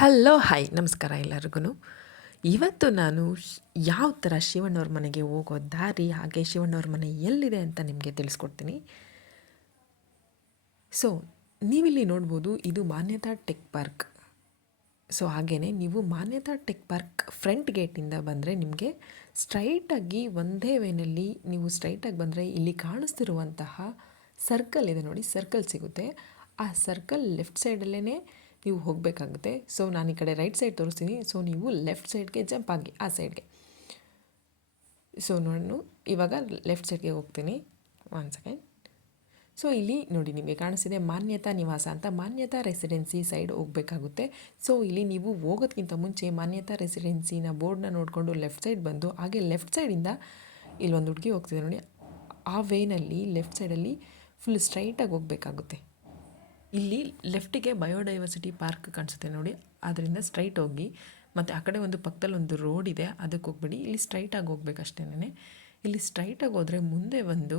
Hello, hi, ನಮಸ್ಕಾರ ಎಲ್ಲರಿಗೂ ಇವತ್ತು ನಾನು ಯಾವ ಥರ ಶಿವಣ್ಣವ್ರ ಮನೆಗೆ ಹೋಗೋ ದಾರಿ, ಹಾಗೆ ಶಿವಣ್ಣವ್ರ ಮನೆ ಎಲ್ಲಿದೆ ಅಂತ ನಿಮಗೆ ತಿಳಿಸ್ಕೊಡ್ತೀನಿ. ಸೊ, ನೀವಿಲ್ಲಿ ನೋಡ್ಬೋದು ಇದು ಮಾನ್ಯತಾ ಟೆಕ್ ಪಾರ್ಕ್. ಸೊ ಹಾಗೆಯೇ ನೀವು ಮಾನ್ಯತಾ ಟೆಕ್ ಪಾರ್ಕ್ ಫ್ರಂಟ್ ಗೇಟಿಂದ ಬಂದರೆ ನಿಮಗೆ ಸ್ಟ್ರೈಟಾಗಿ ಒಂದೇ ವೇನಲ್ಲಿ ನೀವು ಸ್ಟ್ರೈಟಾಗಿ ಬಂದರೆ ಇಲ್ಲಿ ಕಾಣಿಸ್ತಿರುವಂತಹ ಸರ್ಕಲ್ ಇದೆ ನೋಡಿ, ಸರ್ಕಲ್ ಸಿಗುತ್ತೆ. ಆ ಸರ್ಕಲ್ ಲೆಫ್ಟ್ ಸೈಡಲ್ಲೇ ನೀವು ಹೋಗಬೇಕಾಗುತ್ತೆ. ಸೊ ನಾನು ಈ ಕಡೆ ರೈಟ್ ಸೈಡ್ ತೋರಿಸ್ತೀನಿ. ಸೊ ನೀವು ಲೆಫ್ಟ್ ಸೈಡ್ಗೆ ಜಂಪ್ ಆಗಿ ಆ ಸೈಡ್ಗೆ ಸೊ ನಾನು ಇವಾಗ ಲೆಫ್ಟ್ ಸೈಡ್ಗೆ ಹೋಗ್ತೀನಿ. ಒನ್ ಸೆಕೆಂಡ್ ಸೊ ಇಲ್ಲಿ ನೋಡಿ ನಿಮಗೆ ಕಾಣಿಸ್ತಿದೆ ಮಾನ್ಯತಾ ನಿವಾಸ ಅಂತ. ಮಾನ್ಯತಾ ರೆಸಿಡೆನ್ಸಿ ಸೈಡ್ ಹೋಗಬೇಕಾಗುತ್ತೆ. ಸೊ ಇಲ್ಲಿ ನೀವು ಹೋಗೋದಕ್ಕಿಂತ ಮುಂಚೆ ಮಾನ್ಯತಾ ರೆಸಿಡೆನ್ಸಿನ ಬೋರ್ಡ್ನ ನೋಡಿಕೊಂಡು ಲೆಫ್ಟ್ ಸೈಡ್ ಬಂದು ಹಾಗೆ ಲೆಫ್ಟ್ ಸೈಡಿಂದ ಇಲ್ಲೊಂದು ಹುಡುಗಿ ಹೋಗ್ತಿದೆ ನೋಡಿ. ಆ ವೇನಲ್ಲಿ ಲೆಫ್ಟ್ ಸೈಡಲ್ಲಿ ಫುಲ್ ಸ್ಟ್ರೈಟಾಗಿ ಹೋಗಬೇಕಾಗುತ್ತೆ. ಇಲ್ಲಿ ಲೆಫ್ಟಿಗೆ ಬಯೋಡೈವರ್ಸಿಟಿ ಪಾರ್ಕ್ ಕಾಣಿಸುತ್ತೆ ನೋಡಿ. ಅದರಿಂದ ಸ್ಟ್ರೈಟ್ ಹೋಗಿ ಮತ್ತು ಆ ಕಡೆ ಒಂದು ಪಕ್ಕದಲ್ಲಿ ಒಂದು ರೋಡ್ ಇದೆ, ಅದಕ್ಕೆ ಹೋಗ್ಬೇಡಿ. ಇಲ್ಲಿ ಸ್ಟ್ರೈಟಾಗಿ ಹೋಗ್ಬೇಕಷ್ಟೇನೆ ಇಲ್ಲಿ ಸ್ಟ್ರೈಟಾಗಿ ಹೋದರೆ ಮುಂದೆ ಒಂದು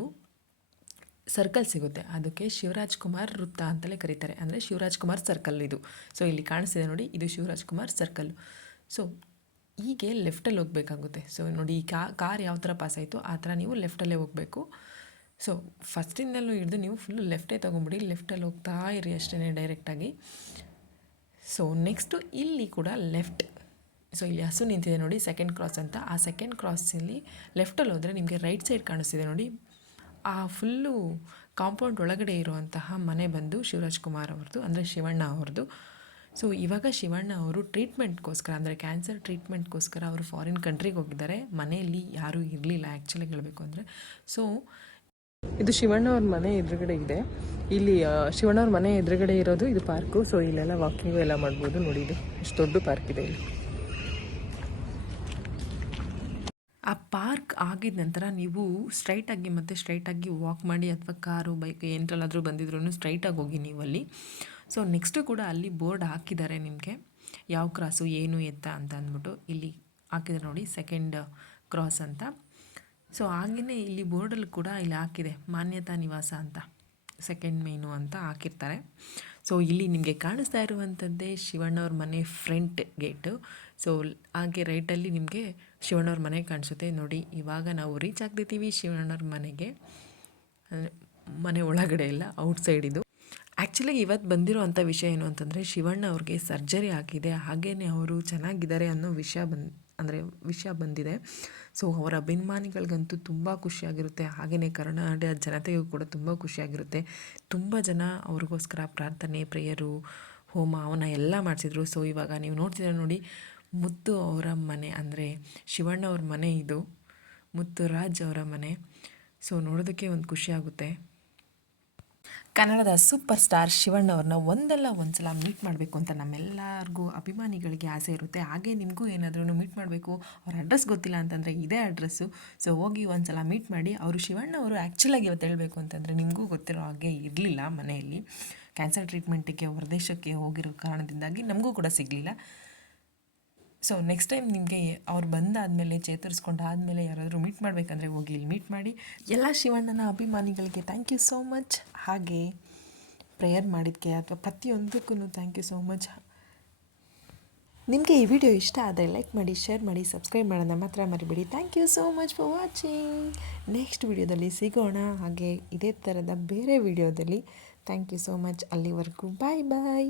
ಸರ್ಕಲ್ ಸಿಗುತ್ತೆ. ಅದಕ್ಕೆ ಶಿವರಾಜ್ ಕುಮಾರ್ ವೃತ್ತ ಅಂತಲೇ ಕರೀತಾರೆ. ಅಂದರೆ ಶಿವರಾಜ್ ಕುಮಾರ್ ಸರ್ಕಲ್ ಇದು. ಸೊ ಇಲ್ಲಿ ಕಾಣಿಸ್ತಿದೆ ನೋಡಿ, ಇದು ಶಿವರಾಜ್ ಕುಮಾರ್ ಸರ್ಕಲ್. ಸೊ ಹೀಗೆ ಲೆಫ್ಟಲ್ಲಿ ಹೋಗಬೇಕಾಗುತ್ತೆ. ಸೊ ನೋಡಿ, ಈ ಕಾರ್ ಯಾವ ಥರ ಪಾಸ್ ಆಯಿತು ಆ ಥರ ನೀವು ಲೆಫ್ಟಲ್ಲೇ ಹೋಗಬೇಕು. ಸೊ ಫಸ್ಟಿಂದಲೂ ಹಿಡಿದು ನೀವು ಫುಲ್ಲು ಲೆಫ್ಟೇ ತೊಗೊಂಬಿಡಿ. ಲೆಫ್ಟಲ್ಲಿ ಹೋಗ್ತಾ ಇರಿ ಅಷ್ಟೇ ಡೈರೆಕ್ಟಾಗಿ ಸೊ ನೆಕ್ಸ್ಟು ಇಲ್ಲಿ ಕೂಡ ಲೆಫ್ಟ್ ಸೊ ಇಲ್ಲಿ ಹಸು ನಿಂತಿದೆ ನೋಡಿ ಸೆಕೆಂಡ್ ಕ್ರಾಸ್ ಅಂತ. ಆ ಸೆಕೆಂಡ್ ಕ್ರಾಸಲ್ಲಿ ಲೆಫ್ಟಲ್ಲಿ ಹೋದರೆ ನಿಮಗೆ ರೈಟ್ ಸೈಡ್ ಕಾಣಿಸ್ತಿದೆ ನೋಡಿ. ಆ ಫುಲ್ಲು ಕಾಂಪೌಂಡ್ ಒಳಗಡೆ ಇರುವಂತಹ ಮನೆ ಬಂದು ಶಿವರಾಜ್ ಕುಮಾರ್ ಅವ್ರದ್ದು ಅಂದರೆ ಶಿವಣ್ಣ ಅವ್ರದ್ದು ಸೊ ಇವಾಗ ಶಿವಣ್ಣ ಅವರು ಟ್ರೀಟ್ಮೆಂಟ್ಗೋಸ್ಕರ ಅಂದರೆ ಕ್ಯಾನ್ಸರ್ ಟ್ರೀಟ್ಮೆಂಟ್ಗೋಸ್ಕರ ಅವರು ಫಾರಿನ್ ಕಂಟ್ರಿಗೆ ಹೋಗಿದ್ದಾರೆ. ಮನೆಯಲ್ಲಿ ಯಾರೂ ಇರಲಿಲ್ಲ ಆ್ಯಕ್ಚುಲಿ ಹೇಳಬೇಕು ಅಂದರೆ. ಸೊ ಇದು ಶಿವಣ್ಣ ಅವ್ರ ಮನೆ ಎದುರುಗಡೆ ಇದೆ. ಇಲ್ಲಿ ಶಿವಣ್ಣ ಅವ್ರ ಮನೆ ಎದುರುಗಡೆ ಇರೋದು ಇದು ಪಾರ್ಕು ಸೊ ಇಲ್ಲೆಲ್ಲ ವಾಕಿಂಗ್ ಎಲ್ಲ ಮಾಡ್ಬೋದು. ನೋಡಿ ಇದು. ಎಷ್ಟು ದೊಡ್ಡ ಪಾರ್ಕ್ ಇದೆ ಇಲ್ಲಿ. ಆ ಪಾರ್ಕ್ ಆಗಿದ ನಂತರ ನೀವು ಸ್ಟ್ರೈಟಾಗಿ ಮತ್ತೆ ಸ್ಟ್ರೈಟಾಗಿ ವಾಕ್ ಮಾಡಿ ಅಥವಾ ಕಾರು ಬೈಕ್ ಏನರಲ್ಲಾದರೂ ಬಂದಿದ್ರು ಸ್ಟ್ರೈಟಾಗಿ ಹೋಗಿ ನೀವು ಅಲ್ಲಿ. ಸೊ ನೆಕ್ಸ್ಟು ಕೂಡ ಅಲ್ಲಿ ಬೋರ್ಡ್ ಹಾಕಿದ್ದಾರೆ ನಿಮಗೆ. ಯಾವ ಕ್ರಾಸು ಏನು, ಎತ್ತ ಅಂತ ಅಂದ್ಬಿಟ್ಟು ಇಲ್ಲಿ ಹಾಕಿದ್ದಾರೆ ನೋಡಿ. ಸೆಕೆಂಡ್ ಕ್ರಾಸ್ ಅಂತ. ಸೊ ಹಾಗೆಯೇ ಇಲ್ಲಿ ಬೋರ್ಡಲ್ಲಿ ಕೂಡ ಇಲ್ಲಿ ಹಾಕಿದೆ, ಮಾನ್ಯತಾ ನಿವಾಸ ಅಂತ ಸೆಕೆಂಡ್ ಮೇನು ಅಂತ ಹಾಕಿರ್ತಾರೆ. ಸೊ ಇಲ್ಲಿ ನಿಮಗೆ ಕಾಣಿಸ್ತಾ ಇರುವಂಥದ್ದೇ ಶಿವಣ್ಣವ್ರ ಮನೆ ಫ್ರಂಟ್ ಗೇಟು ಸೊ ಹಾಗೆ ರೈಟಲ್ಲಿ ನಿಮಗೆ ಶಿವಣ್ಣವ್ರ ಮನೆ ಕಾಣಿಸುತ್ತೆ. ನೋಡಿ, ಇವಾಗ ನಾವು ರೀಚ್ ಆಗ್ತಿದ್ದೀವಿ ಶಿವಣ್ಣವ್ರ ಮನೆಗೆ. ಮನೆ ಒಳಗಡೆ ಇಲ್ಲ ಔಟ್ಸೈಡ್ ಇದು. ಆ್ಯಕ್ಚುಲಿ ಇವತ್ತು ಬಂದಿರೋ ಅಂಥ ವಿಷಯ ಏನು ಅಂತಂದರೆ, ಶಿವಣ್ಣ ಅವ್ರಿಗೆ ಸರ್ಜರಿ ಆಗಿದೆ ಹಾಗೇ ಅವರು ಚೆನ್ನಾಗಿದ್ದಾರೆ ಅನ್ನೋ ವಿಷಯ ಬಂದು, ಅಂದರೆ ವಿಷಯ ಬಂದಿದೆ. ಸೊ ಅವರ ಅಭಿಮಾನಿಗಳಿಗಂತೂ ತುಂಬ ಖುಷಿಯಾಗಿರುತ್ತೆ. ಹಾಗೆಯೇ ಕರ್ನಾಟಕ ಜನತೆಗೂ ಕೂಡ ತುಂಬ ಖುಷಿಯಾಗಿರುತ್ತೆ. ತುಂಬ ಜನ ಅವ್ರಿಗೋಸ್ಕರ ಪ್ರಾರ್ಥನೆ, ಪ್ರೇಯರು, ಹೋಮ ಅವನ ಎಲ್ಲ ಮಾಡಿಸಿದ್ರು. ಸೊ ಇವಾಗ ನೀವು ನೋಡ್ತಿದ್ರೆ ನೋಡಿ, ಮುತ್ತು ಅವರ ಮನೆ, ಅಂದರೆ ಶಿವಣ್ಣ ಅವ್ರ ಮನೆ ಇದು, ಮುತ್ತು ರಾಜ್ ಅವರ ಮನೆ. ಸೊ ನೋಡೋದಕ್ಕೆ ಒಂದು ಖುಷಿಯಾಗುತ್ತೆ ಕನ್ನಡದ ಸೂಪರ್ ಸ್ಟಾರ್ ಶಿವಣ್ಣವ್ರನ್ನ ಒಂದಲ್ಲ ಒಂದು ಸಲ ಮೀಟ್ ಮಾಡಬೇಕು ಅಂತ ನಮ್ಮೆಲ್ಲರಿಗೂ ಅಭಿಮಾನಿಗಳಿಗೆ ಆಸೆ ಇರುತ್ತೆ. ಹಾಗೆ ನಿಮಗೂ ಏನಾದ್ರೂ ಮೀಟ್ ಮಾಡಬೇಕು, ಅವ್ರ ಅಡ್ರೆಸ್ ಗೊತ್ತಿಲ್ಲ ಅಂತಂದರೆ ಇದೇ ಅಡ್ರೆಸ್ಸು. ಸೊ ಹೋಗಿ ಒಂದು ಸಲ ಮೀಟ್ ಮಾಡಿ, ಅವರು ಶಿವಣ್ಣವರು ಆ್ಯಕ್ಚುಲಾಗಿ ಇವತ್ತು ಹೇಳಬೇಕು ಅಂತಂದರೆ ನಿಮಗೂ ಗೊತ್ತಿರೋ ಹಾಗೆ ಇರಲಿಲ್ಲ ಮನೆಯಲ್ಲಿ. ಕ್ಯಾನ್ಸರ್ ಟ್ರೀಟ್ಮೆಂಟಿಗೆ ಹೊರದೇಶಕ್ಕೆ ಹೋಗಿರೋ ಕಾರಣದಿಂದಾಗಿ ನಮಗೂ ಕೂಡ ಸಿಗಲಿಲ್ಲ. ಸೊ ನೆಕ್ಸ್ಟ್ ಟೈಮ್ ನಿಮಗೆ ಅವ್ರು ಬಂದಾದಮೇಲೆ, ಚೇತರಿಸ್ಕೊಂಡು ಆದಮೇಲೆ ಯಾರಾದರೂ ಮೀಟ್ ಮಾಡಬೇಕಂದ್ರೆ ಹೋಗಿ ಇಲ್ಲಿ ಮೀಟ್ ಮಾಡಿ. ಎಲ್ಲ ಶಿವಣ್ಣನ ಅಭಿಮಾನಿಗಳಿಗೆ ಥ್ಯಾಂಕ್ ಯು ಸೋ ಮಚ್ ಹಾಗೆ ಪ್ರೇಯರ್ ಮಾಡಿದ್ದಕ್ಕೆ ಅಥವಾ ಪ್ರತಿಯೊಂದಕ್ಕೂ ಥ್ಯಾಂಕ್ ಯು ಸೋ ಮಚ್ ನಿಮಗೆ ಈ ವಿಡಿಯೋ ಇಷ್ಟ ಆದರೆ ಲೈಕ್ ಮಾಡಿ ಶೇರ್ ಮಾಡಿ ಸಬ್ಸ್ಕ್ರೈಬ್ ಮಾಡೋಣ ಮಾತ್ರ ಮರಿಬೇಡಿ. Thank you so much for watching next ವಿಡಿಯೋದಲ್ಲಿ ಸಿಗೋಣ. ಹಾಗೆ ಇದೇ ಥರದ ಬೇರೆ ವಿಡಿಯೋದಲ್ಲಿ ಥ್ಯಾಂಕ್ ಯು ಸೋ ಮಚ್ ಅಲ್ಲಿವರೆಗೂ ಬಾಯ್ ಬಾಯ್